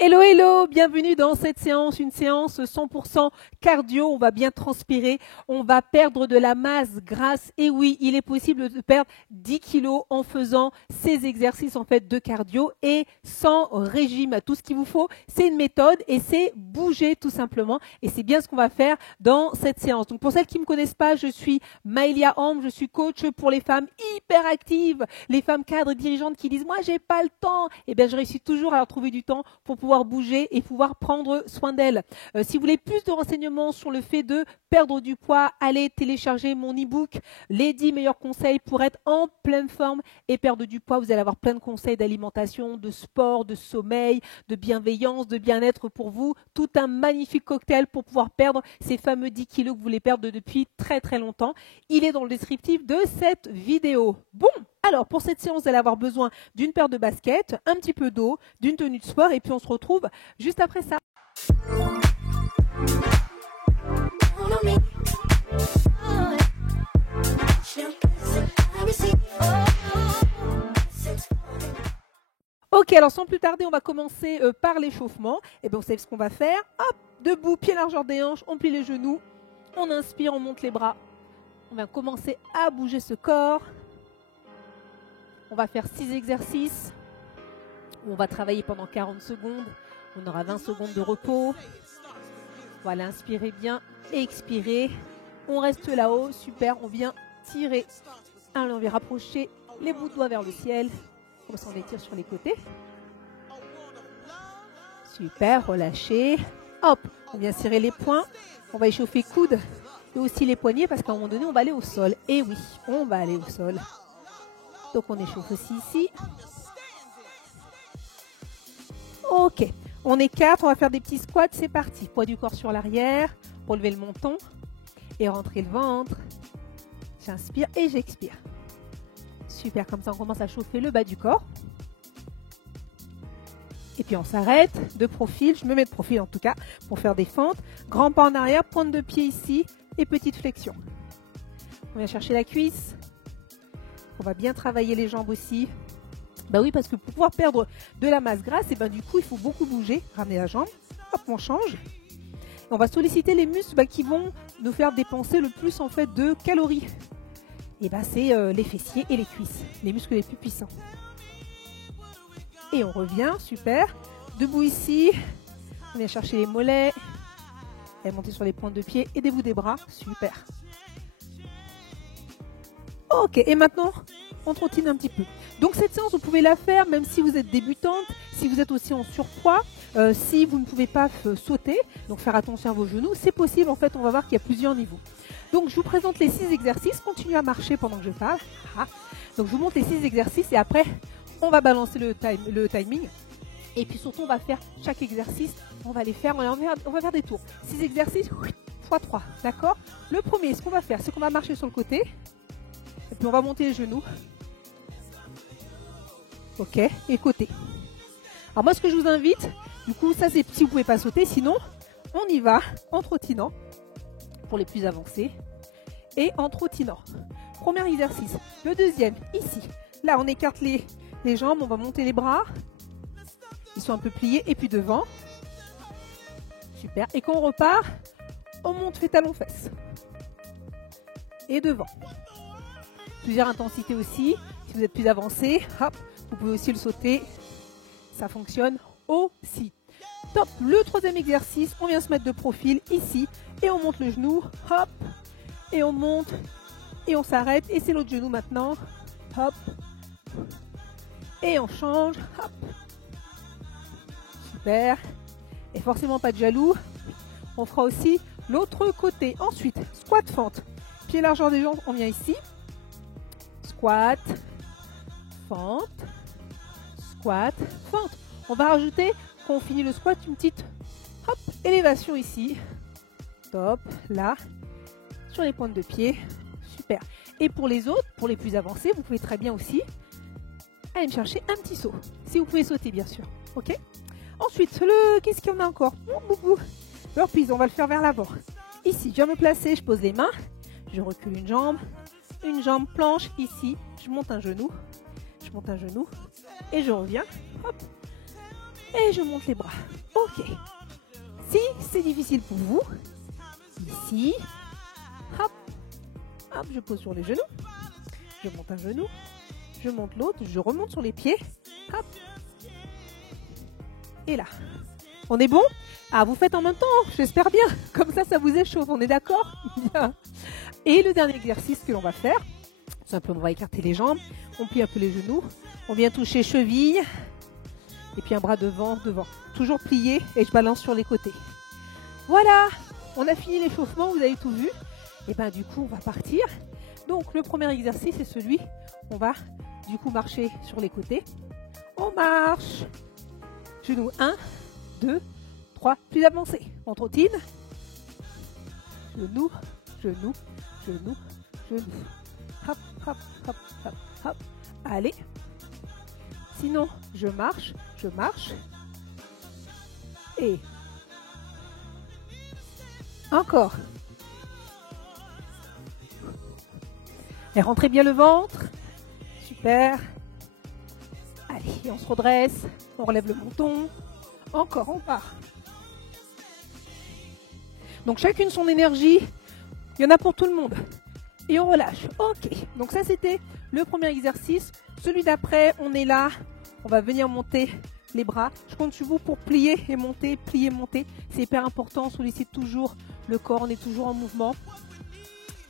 Hello, hello, bienvenue dans cette séance, une séance 100% cardio. On va bien transpirer, on va perdre de la masse grasse. Et oui, il est possible de perdre 10 kilos en faisant ces exercices en fait de cardio et sans régime. Tout ce qu'il vous faut, c'est une méthode et c'est bouger tout simplement. Et c'est bien ce qu'on va faire dans cette séance. Donc pour celles qui ne me connaissent pas, je suis Maëlia Ambre, je suis coach pour les femmes hyper actives, les femmes cadres et dirigeantes qui disent « moi j'ai pas le temps ». Eh bien je réussis toujours à leur trouver du temps pour pouvoir bouger et pouvoir prendre soin d'elle. Si vous voulez plus de renseignements sur le fait de perdre du poids, allez télécharger mon e-book les 10 meilleurs conseils pour être en pleine forme et perdre du poids. Vous allez avoir plein de conseils d'alimentation, de sport, de sommeil, de bienveillance, de bien-être pour vous. Tout un magnifique cocktail pour pouvoir perdre ces fameux 10 kilos que vous voulez perdre depuis très très longtemps. Il est dans le descriptif de cette vidéo. Bon, alors pour cette séance, vous allez avoir besoin d'une paire de baskets, un petit peu d'eau, d'une tenue de sport et puis on se retrouve juste après ça. Ok, alors sans plus tarder, on va commencer par l'échauffement. Et bien vous savez ce qu'on va faire. Hop, debout, pied largeur des hanches, on plie les genoux, on inspire, on monte les bras. On va commencer à bouger ce corps. On va faire 6 exercices. On va travailler pendant 40 secondes. On aura 20 secondes de repos. Voilà, inspirez bien et expirez. On reste là-haut, super, on vient tirer. Allez, on vient rapprocher les bouts de doigts vers le ciel. Comme ça, on étire sur les côtés. Super, relâchez. Hop, on vient serrer les poings. On va échauffer coudes et aussi les poignets parce qu'à un moment donné, on va aller au sol. Et oui, on va aller au sol. Donc, on échauffe aussi ici. Ok, on écarte, on va faire des petits squats, c'est parti. Poids du corps sur l'arrière, relever le menton et rentrer le ventre. J'inspire et j'expire. Super, comme ça on commence à chauffer le bas du corps. Et puis on s'arrête, de profil, je me mets de profil en tout cas, pour faire des fentes. Grand pas en arrière, pointe de pied ici et petite flexion. On vient chercher la cuisse. On va bien travailler les jambes aussi. Bah oui, parce que pour pouvoir perdre de la masse grasse, et ben du coup, il faut beaucoup bouger. Ramener la jambe. Hop, on change. Et on va solliciter les muscles qui vont nous faire dépenser le plus en fait de calories. Et ben c'est les fessiers et les cuisses, les muscles les plus puissants. Et on revient, super. Debout ici. On vient chercher les mollets. Et monter sur les pointes de pied. Aidez-vous des bras, super. Ok, et maintenant, on trottine un petit peu. Donc cette séance, vous pouvez la faire même si vous êtes débutante, si vous êtes aussi en surpoids, si vous ne pouvez pas sauter, donc faire attention à vos genoux, c'est possible. En fait, on va voir qu'il y a plusieurs niveaux. Donc je vous présente les 6 exercices, continuez à marcher pendant que je parle. Donc je vous montre les 6 exercices et après, on va balancer le timing. Et puis surtout, on va faire chaque exercice, on va les faire, on va faire des tours. 6 exercices, x 3, d'accord? Le premier, ce qu'on va faire, c'est qu'on va marcher sur le côté. Et puis on va monter les genoux. Ok, et côté. Alors moi ce que je vous invite, du coup ça c'est si vous ne pouvez pas sauter, sinon on y va en trottinant pour les plus avancés et en trottinant. Premier exercice. Le deuxième, ici. Là on écarte les jambes, on va monter les bras. Ils sont un peu pliés et puis devant. Super. Et quand on repart, on monte les talons-fesses. Et devant. Plusieurs intensités aussi. Si vous êtes plus avancé, hop, vous pouvez aussi le sauter. Ça fonctionne aussi. Top. Le troisième exercice, on vient se mettre de profil ici. Et on monte le genou. Hop. Et on monte. Et on s'arrête. Et c'est l'autre genou maintenant. Hop. Et on change. Hop. Super. Et forcément pas de jaloux. On fera aussi l'autre côté. Ensuite, squat fente. Pied largeur des jambes, on vient ici. Squat, fente, squat, fente. On va rajouter, quand on finit le squat, une petite hop, élévation ici. Top, là, sur les pointes de pied. Super. Et pour les autres, pour les plus avancés, vous pouvez très bien aussi aller me chercher un petit saut. Si vous pouvez sauter, bien sûr. Ok. Ensuite, qu'est-ce qu'il y en a encore? Le reprise, on va le faire vers l'avant. Ici, je viens me placer, je pose les mains. Je recule une jambe planche, ici, je monte un genou et je reviens, hop, Et je monte les bras. Ok. Si c'est difficile pour vous, ici, hop, hop, je pose sur les genoux. Je monte un genou, je monte l'autre, je remonte sur les pieds. Hop. Et là. On est bon? Ah, vous faites en même temps, j'espère bien. Comme ça vous échauffe, on est d'accord? Bien. Et le dernier exercice que l'on va faire, simplement on va écarter les jambes, on plie un peu les genoux, on vient toucher cheville, et puis un bras devant, devant. Toujours plié et je balance sur les côtés. Voilà, on a fini l'échauffement, vous avez tout vu. Et bien du coup, on va partir. Donc le premier exercice est celui, on va du coup marcher sur les côtés. On marche. Genoux 1, 2, 3, plus avancé. On trottine. Genou, genou, genou, genou. Hop, hop, hop, hop, hop. Allez. Sinon, je marche. Et encore. Et rentrez bien le ventre. Super. Allez, on se redresse. On relève le menton. Encore, on part. Donc chacune son énergie. Il y en a pour tout le monde. Et on relâche. Ok. Donc ça, c'était le premier exercice. Celui d'après, on est là. On va venir monter les bras. Je compte sur vous pour plier et monter, plier, monter. C'est hyper important. On sollicite toujours le corps. On est toujours en mouvement.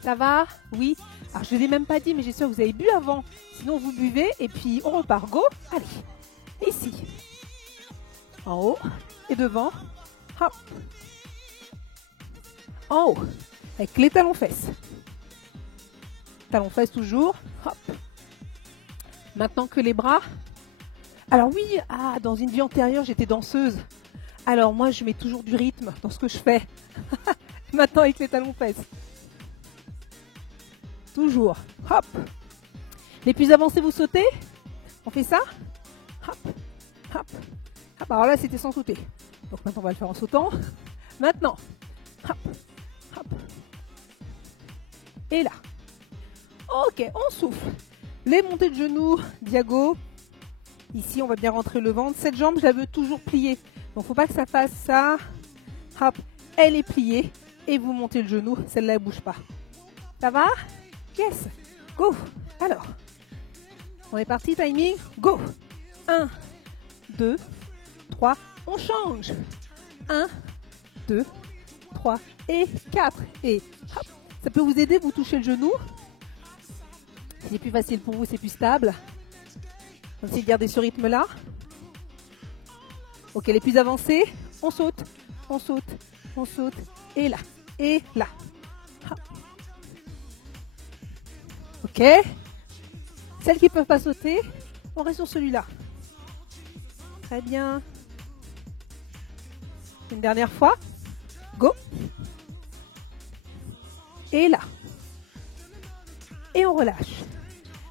Ça va? Oui. Alors, je ne l'ai même pas dit, mais j'espère que vous avez bu avant. Sinon, vous buvez et puis on repart. Go. Allez. Ici. En haut. Et devant. Hop. En haut. Avec les talons-fesses. Talons-fesses toujours. Hop. Maintenant que les bras. Alors oui, dans une vie antérieure, j'étais danseuse. Alors moi, je mets toujours du rythme dans ce que je fais. Maintenant avec les talons-fesses. Toujours. Hop. Les plus avancés, vous sautez. On fait ça. Hop. Hop. Hop. Alors là, c'était sans sauter. Donc maintenant, on va le faire en sautant. Maintenant. Hop. Hop. Et là. Ok, on souffle. Les montées de genoux, diago. Ici, on va bien rentrer le ventre. Cette jambe, je la veux toujours pliée. Donc, il ne faut pas que ça fasse ça. Hop, elle est pliée. Et vous montez le genou. Celle-là, elle ne bouge pas. Ça va? Yes. Go. Alors, on est parti. Timing. Go. 1, 2, 3. On change. 1, 2, 3 et 4. Et hop. Ça peut vous aider, vous touchez le genou. Si c'est plus facile pour vous, c'est plus stable. On essaie de garder ce rythme-là. Ok, les plus avancés, on saute, on saute, on saute. Et là, et là. Hop. Ok. Celles qui ne peuvent pas sauter, on reste sur celui-là. Très bien. Une dernière fois. Go. Et là. Et on relâche.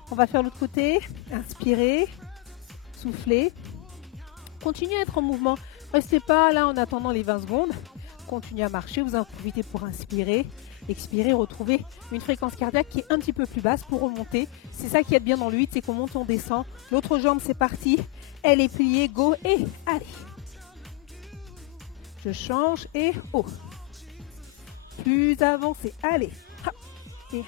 On va faire l'autre côté. Inspirez. Soufflez. Continuez à être en mouvement. Restez pas là en attendant les 20 secondes. Continuez à marcher. Vous en profitez pour inspirer. Expirer. Retrouver une fréquence cardiaque qui est un petit peu plus basse pour remonter. C'est ça qui est bien dans le 8. C'est qu'on monte, on descend. L'autre jambe, c'est parti. Elle est pliée. Go. Et allez. Je change. Et haut. Plus avancé. Allez. Hop. Et hop.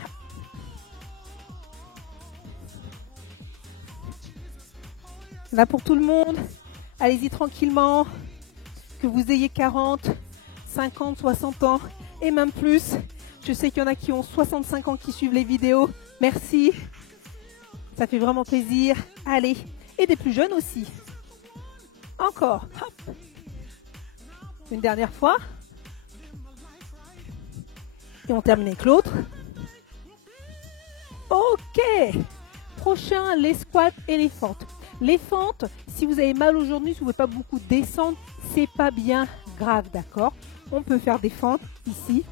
Là pour tout le monde, allez-y tranquillement, que vous ayez 40, 50, 60 ans et même plus. Je sais qu'il y en a qui ont 65 ans qui suivent les vidéos. Merci, ça fait vraiment plaisir. Allez, et des plus jeunes aussi. Encore, hop. Une dernière fois. Et on termine avec l'autre. Ok, prochain, les squats et les fentes. Les fentes, si vous avez mal aujourd'hui, si vous ne pouvez pas beaucoup descendre, c'est pas bien grave, d'accord? On peut faire des fentes ici.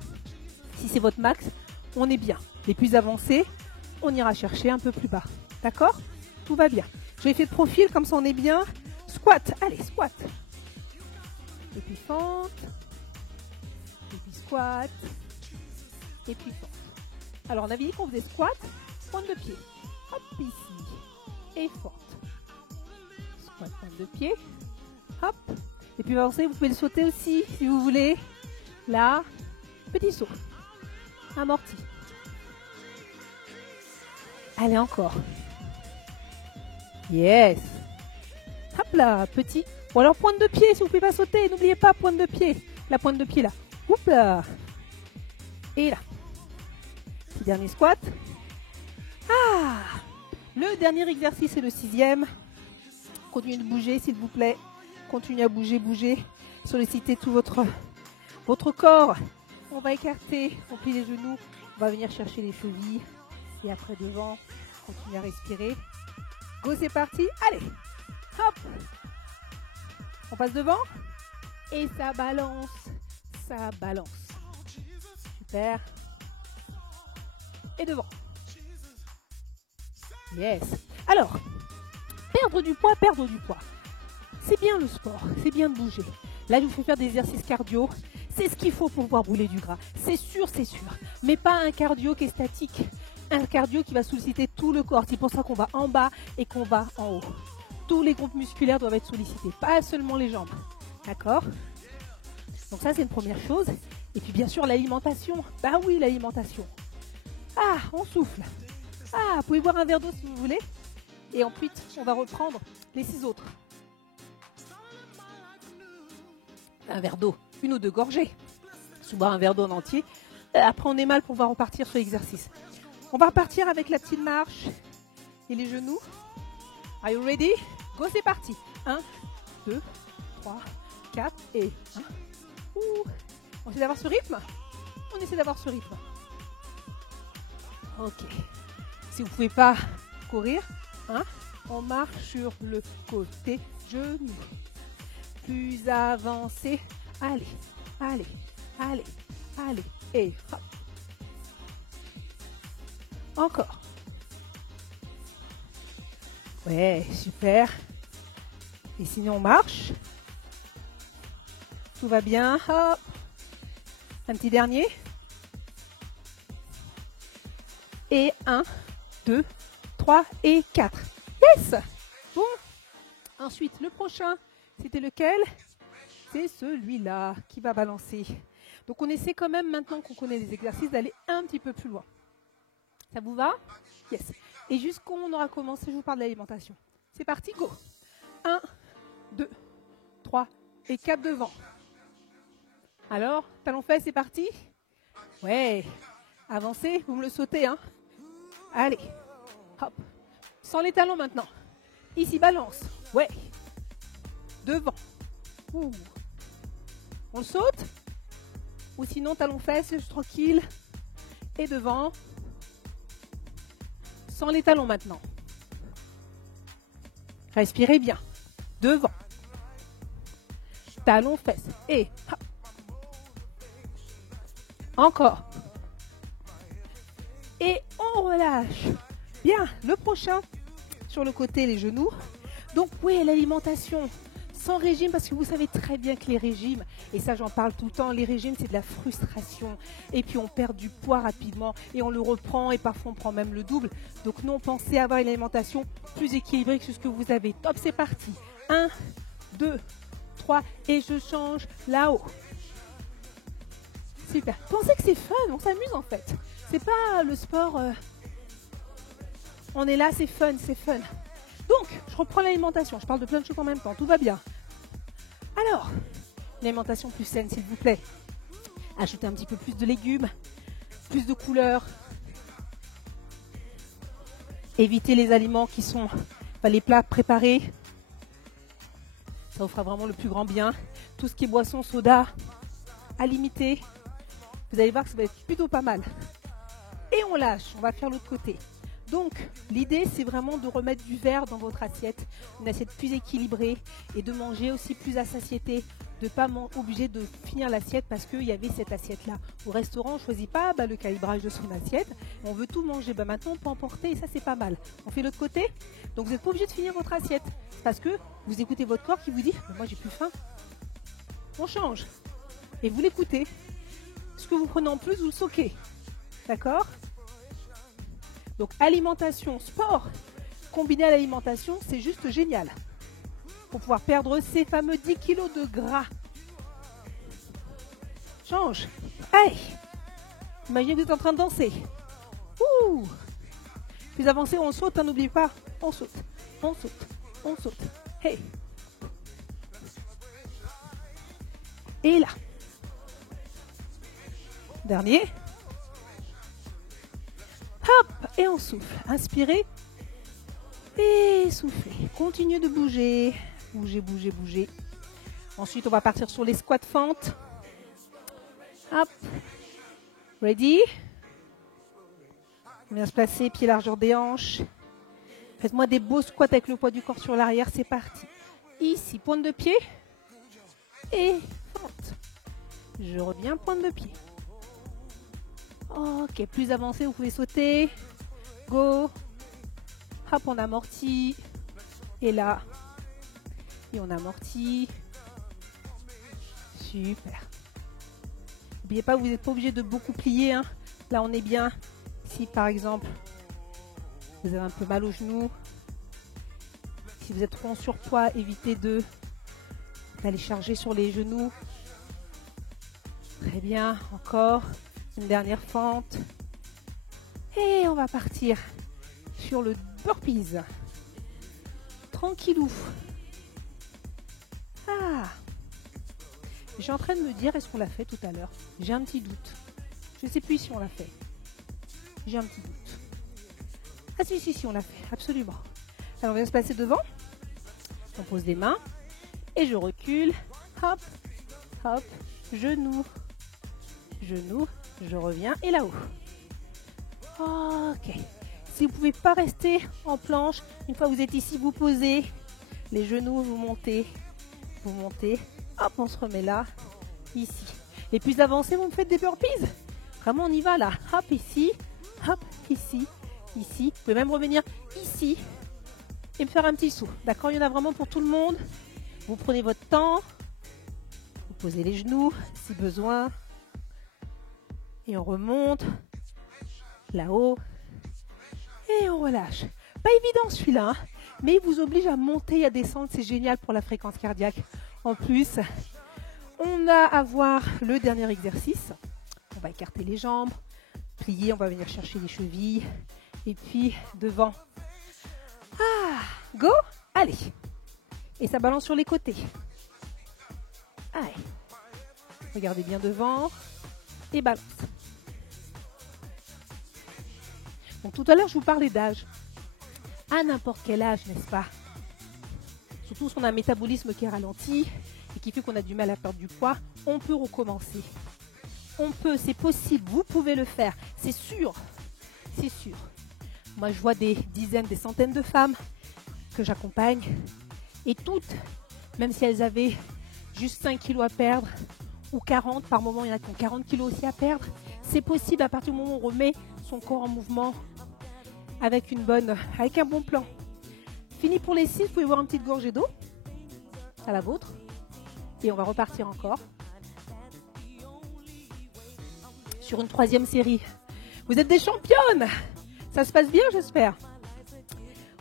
Si c'est votre max, on est bien. Les plus avancés, on ira chercher un peu plus bas. D'accord? Tout va bien. Je l'ai fait de profil, comme ça on est bien. Squat, allez, squat. Et puis fente. Et puis squat. Et puis fente. Alors on avait dit qu'on faisait squat, pointe de pied. Hop, ici. Et fente. Pointe de pied, Hop. Et puis avancez, vous pouvez le sauter aussi si vous voulez. Là, petit saut. Amorti. Allez, encore. Yes. Hop là, petit. Ou alors pointe de pied si vous ne pouvez pas sauter. N'oubliez pas, pointe de pied. La pointe de pied là. Oups là. Et là. Petit dernier squat. Ah. Le dernier exercice est le 6e. Continuez de bouger s'il vous plaît. Continuez à bouger, bouger. Sollicitez tout votre corps. On va écarter, on plie les genoux. On va venir chercher les chevilles. Et après devant, continuez à respirer. Go, c'est parti. Allez. Hop. On passe devant. Et ça balance. Ça balance. Super. Et devant. Yes. Alors, perdre du poids. C'est bien le sport, c'est bien de bouger. Là, je vous fais faire des exercices cardio. C'est ce qu'il faut pour pouvoir brûler du gras. C'est sûr. Mais pas un cardio qui est statique. Un cardio qui va solliciter tout le corps. C'est pour ça qu'on va en bas et qu'on va en haut. Tous les groupes musculaires doivent être sollicités, pas seulement les jambes. D'accord? Donc ça, c'est une première chose. Et puis bien sûr, l'alimentation. Bah oui, l'alimentation. Ah, on souffle. Ah, vous pouvez boire un verre d'eau si vous voulez. Et ensuite, on va reprendre les 6 autres. Un verre d'eau, 1 ou 2 gorgées. Si boire un verre d'eau en entier. Après, on est mal pour pouvoir repartir sur l'exercice. On va repartir avec la petite marche et les genoux. Are you ready? Go, c'est parti. 1, 2, 3, 4 et 1. On essaie d'avoir ce rythme? On essaie d'avoir ce rythme. Ok. Si vous ne pouvez pas courir, on marche sur le côté genou. Plus avancé. Allez. Et hop. Encore. Ouais, super. Et sinon, on marche. Tout va bien. Hop. Un petit dernier. Et 1, 2, 3 et 4. Yes! Bon. Ensuite, le prochain, c'était lequel? C'est celui-là qui va balancer. Donc, on essaie quand même, maintenant qu'on connaît les exercices, d'aller un petit peu plus loin. Ça vous va? Yes. Et jusqu'on aura commencé, je vous parle de l'alimentation. C'est parti, go! 1, 2, 3 et 4 devant. Alors, talons fesses, c'est parti? Ouais. Avancez, vous me le sautez, hein? Allez. Hop. Sans les talons maintenant. Ici, balance. Ouais. Devant. Ouh. On le saute? Ou sinon, talons fesses, tranquille. Et devant. Sans les talons maintenant. Respirez bien. Devant. Talons fesses. Et hop. Encore. Et on relâche. Bien, le prochain, sur le côté, les genoux. Donc oui, l'alimentation, sans régime, parce que vous savez très bien que les régimes, et ça j'en parle tout le temps, les régimes c'est de la frustration. Et puis on perd du poids rapidement, et on le reprend, et parfois on prend même le double. Donc non, pensez avoir une alimentation plus équilibrée que ce que vous avez. Top, c'est parti. 1, 2, 3, et je change là-haut. Super. Pensez que c'est fun, on s'amuse en fait. C'est pas le sport, on est là, c'est fun, c'est fun. Donc, je reprends l'alimentation, je parle de plein de choses en même temps, tout va bien. Alors, une alimentation plus saine s'il vous plaît. Ajoutez un petit peu plus de légumes, plus de couleurs. Évitez les aliments qui sont, les plats préparés. Ça vous fera vraiment le plus grand bien. Tout ce qui est boisson, soda, à limiter. Vous allez voir que ça va être plutôt pas mal. Et on lâche, on va faire l'autre côté. Donc, l'idée, c'est vraiment de remettre du vert dans votre assiette, une assiette plus équilibrée et de manger aussi plus à satiété, de ne pas obligé de finir l'assiette parce qu'il y avait cette assiette-là. Au restaurant, on ne choisit pas le calibrage de son assiette, on veut tout manger. Maintenant, on peut emporter et ça, c'est pas mal. On fait l'autre côté, donc vous n'êtes pas obligé de finir votre assiette parce que vous écoutez votre corps qui vous dit « moi, j'ai plus faim ». On change et vous l'écoutez. Ce que vous prenez en plus, vous le stockez. D'accord ? Donc, alimentation, sport, combiné à l'alimentation, c'est juste génial. pour pouvoir perdre ces fameux 10 kilos de gras. Change. Allez. Imaginez que vous êtes en train de danser. Ouh. Plus avancé, on saute, hein, n'oubliez pas. On saute, on saute, on saute. Hey. Et là. Dernier. Hop. Et on souffle. Inspirez. Et soufflez. Continuez de bouger. Bougez, bougez, bougez. Ensuite, on va partir sur les squats fentes. Hop. Ready? On vient se placer, pied largeur des hanches. Faites-moi des beaux squats avec le poids du corps sur l'arrière. C'est parti. Ici, pointe de pied. Et fente. Je reviens, pointe de pied. Ok, plus avancé, vous pouvez sauter. Go. Hop, on amortit. Et là. Et on amortit. Super. N'oubliez pas, vous n'êtes pas obligé de beaucoup plier. Hein. Là, on est bien. Si, par exemple, vous avez un peu mal au genou, si vous êtes trop en surpoids, évitez d'aller charger sur les genoux. Très bien. Encore une dernière fente. Et on va partir sur le burpees. Tranquillou. Ah. Je suis en train de me dire, est-ce qu'on l'a fait tout à l'heure? J'ai un petit doute. Je ne sais plus si on l'a fait. J'ai un petit doute. Ah si, on l'a fait, absolument. Alors on vient se placer devant. On pose les mains. Et je recule. Hop, hop, genou, genou. Je reviens et là-haut. Ok. Si vous ne pouvez pas rester en planche, une fois que vous êtes ici, vous posez. Les genoux, vous montez. Vous montez. Hop, on se remet là, ici. Les plus avancés, vous me faites des burpees. Vraiment, on y va là. Hop, ici. Hop, ici. Ici. Vous pouvez même revenir ici et me faire un petit saut. D'accord? Il y en a vraiment pour tout le monde. Vous prenez votre temps. Vous posez les genoux si besoin. Et on remonte. Là-haut. Et on relâche. Pas évident celui-là, hein, mais il vous oblige à monter et à descendre. C'est génial pour la fréquence cardiaque. En plus, on a à voir le dernier exercice. On va écarter les jambes, plier, on va venir chercher les chevilles. Et puis, devant. Ah, go, allez. Et ça balance sur les côtés. Allez. Regardez bien devant. Et balance. Donc tout à l'heure, je vous parlais d'âge. À n'importe quel âge, n'est-ce pas? Surtout si on a un métabolisme qui est ralenti et qui fait qu'on a du mal à perdre du poids, on peut recommencer. On peut, c'est possible, vous pouvez le faire, c'est sûr. C'est sûr. Moi, je vois des dizaines, des centaines de femmes que j'accompagne et toutes, même si elles avaient juste 5 kilos à perdre ou 40, par moment, il y en a qui ont 40 kilos aussi à perdre, c'est possible à partir du moment où on remet son corps en mouvement avec un bon plan. Fini pour les 6, vous pouvez boire une petite gorgée d'eau à la vôtre. Et on va repartir encore sur une troisième série. Vous êtes des championnes! Ça se passe bien, j'espère.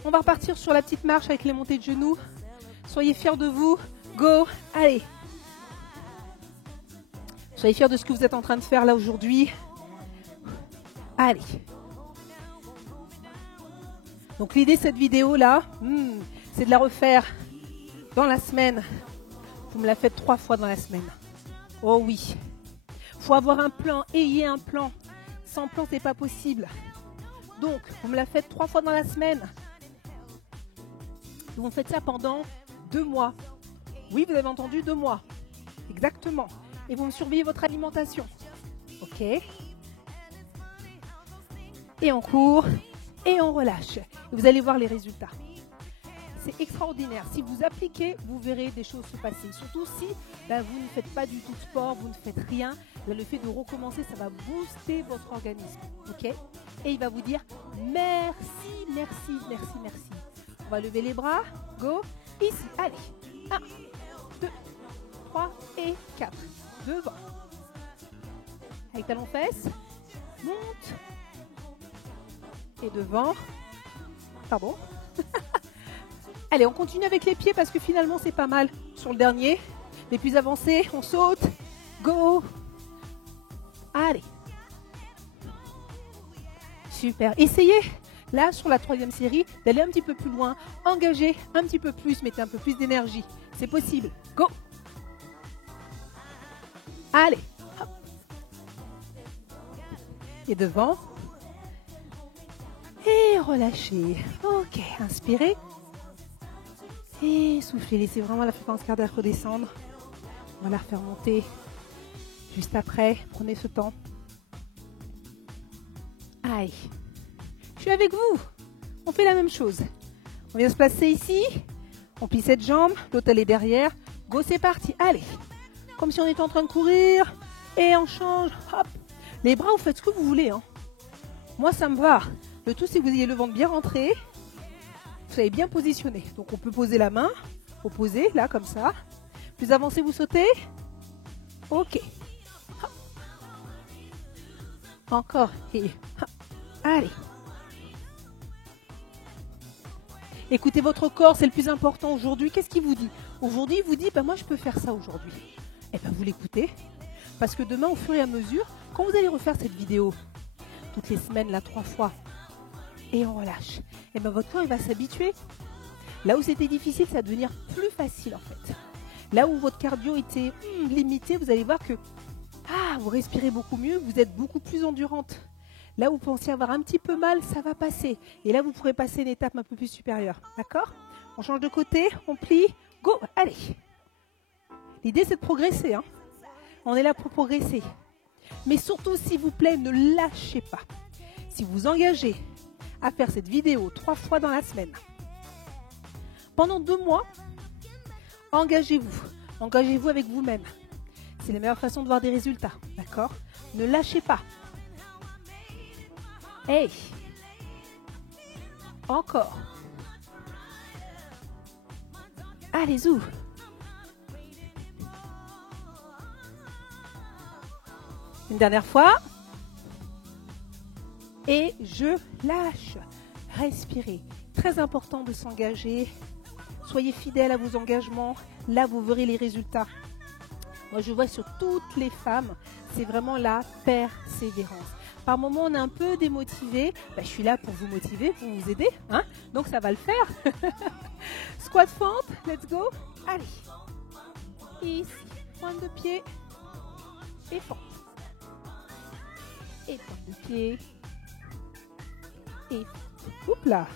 On va repartir sur la petite marche avec les montées de genoux. Soyez fiers de vous. Go! Allez! Soyez fiers de ce que vous êtes en train de faire là aujourd'hui. Allez! Donc l'idée de cette vidéo là, c'est de la refaire dans la semaine. Vous me la faites 3 fois dans la semaine. Oh oui. Faut avoir un plan, ayez un plan. Sans plan, c'est pas possible. Donc, vous me la faites 3 fois dans la semaine. Et vous faites ça pendant 2 mois. Oui, vous avez entendu, 2 mois. Exactement. Et vous me surveillez votre alimentation. Ok. Et on court. Et on relâche. Et vous allez voir les résultats. C'est extraordinaire. Si vous appliquez, vous verrez des choses se passer. Surtout si vous ne faites pas du tout de sport, vous ne faites rien. Là, le fait de recommencer, ça va booster votre organisme. Ok? Et il va vous dire merci, merci, merci, merci. On va lever les bras. Go. Ici. Allez. 1, 2, 3 et 4. Devant. Avec talons fesses. Monte. Et devant. Pardon. Allez, on continue avec les pieds parce que finalement, c'est pas mal sur le dernier. Les plus avancés, on saute. Go. Allez. Super. Essayez, là, sur la 3e série, d'aller un petit peu plus loin. Engagez un petit peu plus, mettez un peu plus d'énergie. C'est possible. Go. Allez. Hop. Et devant. Et relâchez. Ok, inspirez. Et soufflez. Laissez vraiment la fréquence cardiaque redescendre. On va la refaire monter juste après. Prenez ce temps. Aïe. Je suis avec vous. On fait la même chose. On vient se placer ici. On plie cette jambe. L'autre, elle est derrière. Go, c'est parti. Allez. Comme si on était en train de courir. Et on change. Hop. Les bras, vous faites ce que vous voulez. Hein. Moi, ça me va. Le tout, c'est que vous ayez le ventre bien rentré. Vous soyez bien positionné. Donc, on peut poser la main. Opposer, là, comme ça. Plus avancé, vous sautez. Ok. Hop. Encore. Et hop. Allez. Écoutez votre corps, c'est le plus important aujourd'hui. Qu'est-ce qu'il vous dit? Aujourd'hui, il vous dit, moi, je peux faire ça aujourd'hui. Eh bien, vous l'écoutez. Parce que demain, au fur et à mesure, quand vous allez refaire cette vidéo, toutes les semaines, là, 3 fois, et on relâche, eh bien, votre corps, il va s'habituer. Là où c'était difficile, ça va devenir plus facile, en fait. Là où votre cardio était limité, vous allez voir que vous respirez beaucoup mieux, vous êtes beaucoup plus endurante. Là où vous pensiez avoir un petit peu mal, ça va passer. Et là, vous pourrez passer une étape un peu plus supérieure. D'accord? On change de côté, on plie. Go, allez. L'idée, c'est de progresser. Hein. On est là pour progresser. Mais surtout, s'il vous plaît, ne lâchez pas. Si vous vous engagez à faire cette vidéo 3 fois dans la semaine, pendant 2 mois, engagez-vous. Engagez-vous avec vous-même. C'est la meilleure façon de voir des résultats. D'accord? Ne lâchez pas. Hey! Encore. Allez, zou. Une dernière fois. Et je lâche. Respirez. Très important de s'engager. Soyez fidèles à vos engagements. Là, vous verrez les résultats. Moi, je vois sur toutes les femmes, c'est vraiment la persévérance. Par moments, on est un peu démotivé. Je suis là pour vous motiver, pour vous aider. Hein, donc, ça va le faire. Squat fente, let's go. Allez. Ici, pointe de pied. Et fente. Et pointe de pied. Et fente. Oups là.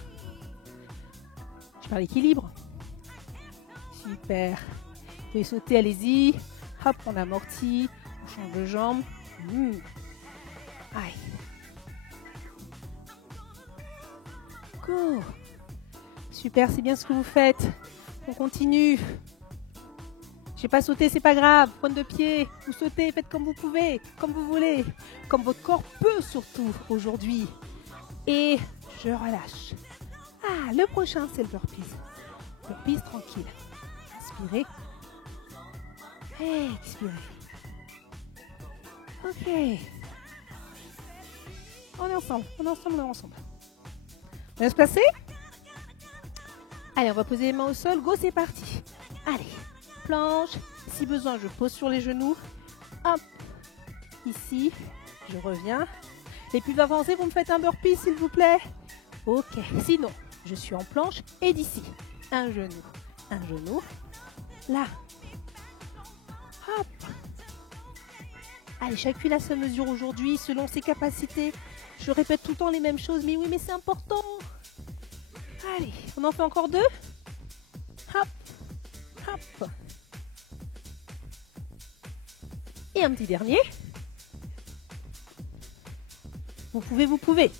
Je parle équilibre. Super. Vous pouvez sauter, allez-y. Hop, on amortit. On change de jambe. Aïe. Go. Super, c'est bien ce que vous faites. On continue. Je n'ai pas sauté, c'est pas grave. Pointe de pied, vous sautez, faites comme vous pouvez, comme vous voulez. Comme votre corps peut surtout aujourd'hui. Et je relâche. Le prochain, c'est le burpees. Burpees tranquille. Inspirez. Expirez. Ok. On est ensemble, on est ensemble, on est ensemble. On va se placer. Allez, on va poser les mains au sol. Go, c'est parti. Allez, planche. Si besoin, je pose sur les genoux. Hop. Ici, je reviens. Les plus avancés, vous me faites un burpee, s'il vous plaît. Ok. Sinon, je suis en planche et d'ici. Un genou. Là. Hop. Allez, chacune à sa mesure aujourd'hui, selon ses capacités. Je répète tout le temps les mêmes choses, mais oui, mais c'est important. Allez, on en fait encore 2. Hop, hop. Et un petit dernier. Vous pouvez.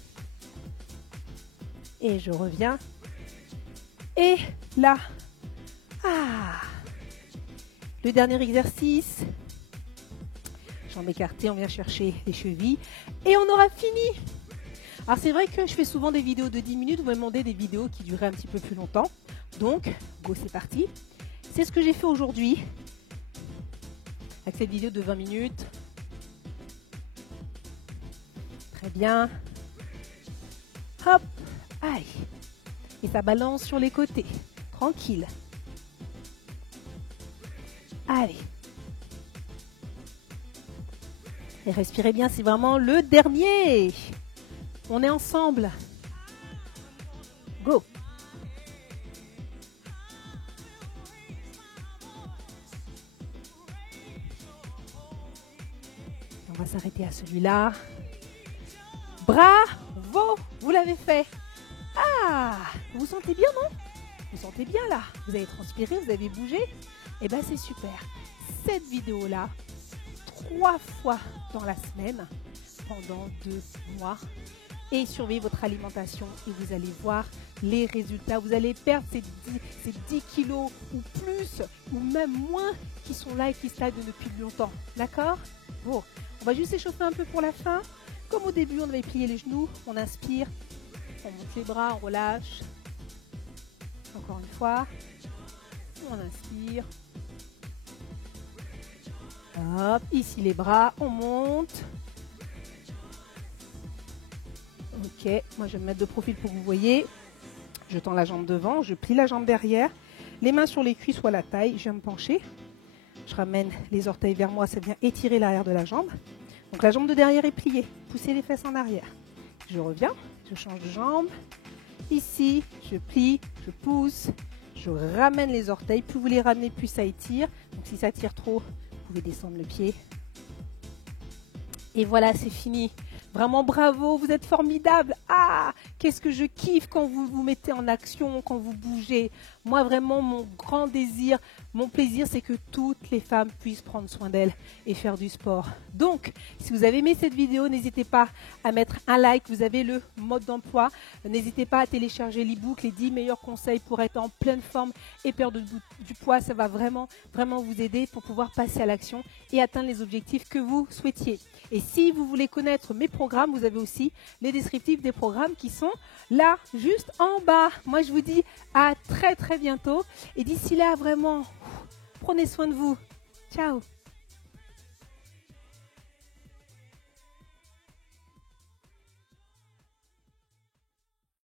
Et je reviens. Et là. Le dernier exercice. Jambes écartées, on vient chercher les chevilles. Et on aura fini. Alors c'est vrai que je fais souvent des vidéos de 10 minutes. Vous me demandez des vidéos qui dureraient un petit peu plus longtemps. Donc, go, c'est parti. C'est ce que j'ai fait aujourd'hui. Avec cette vidéo de 20 minutes. Très bien. Hop. Aïe. Et ça balance sur les côtés. Tranquille. Allez. Et respirez bien, c'est vraiment le dernier. On est ensemble. Go. On va s'arrêter à celui-là. Bravo, vous l'avez fait. Ah, vous vous sentez bien, non? Vous vous sentez bien là? Vous avez transpiré, vous avez bougé? Eh bien, c'est super. Cette vidéo-là, 3 fois dans la semaine, pendant 2 mois. Et surveillez votre alimentation et vous allez voir les résultats. Vous allez perdre ces 10 kilos ou plus, ou même moins, qui sont là et qui stagnent depuis longtemps. D'accord? Bon, on va juste s'échauffer un peu pour la fin. Comme au début, on avait plié les genoux, on inspire, on monte les bras, on relâche. Encore une fois, on inspire. Hop, ici les bras, on monte. Ok, moi je vais me mettre de profil pour que vous voyez. Je tends la jambe devant, je plie la jambe derrière. Les mains sur les cuisses ou à la taille, je vais me pencher. Je ramène les orteils vers moi, ça vient étirer l'arrière de la jambe. Donc la jambe de derrière est pliée. Poussez les fesses en arrière. Je reviens, je change de jambe. Ici, je plie, je pousse, je ramène les orteils. Plus vous les ramenez, plus ça étire. Donc si ça tire trop, vous pouvez descendre le pied. Et voilà, c'est fini. Vraiment bravo, vous êtes formidables. Ah, qu'est-ce que je kiffe quand vous vous mettez en action, quand vous bougez. Moi, vraiment, mon grand désir, mon plaisir, c'est que toutes les femmes puissent prendre soin d'elles et faire du sport. Donc, si vous avez aimé cette vidéo, n'hésitez pas à mettre un like. Vous avez le mode d'emploi. N'hésitez pas à télécharger l'e-book, les 10 meilleurs conseils pour être en pleine forme et perdre du poids. Ça va vraiment, vraiment vous aider pour pouvoir passer à l'action et atteindre les objectifs que vous souhaitiez. Et si vous voulez connaître mes programmes, vous avez aussi les descriptifs des programmes qui sont là, juste en bas. Moi, je vous dis à très, très bientôt. Et d'ici là, vraiment, prenez soin de vous. Ciao!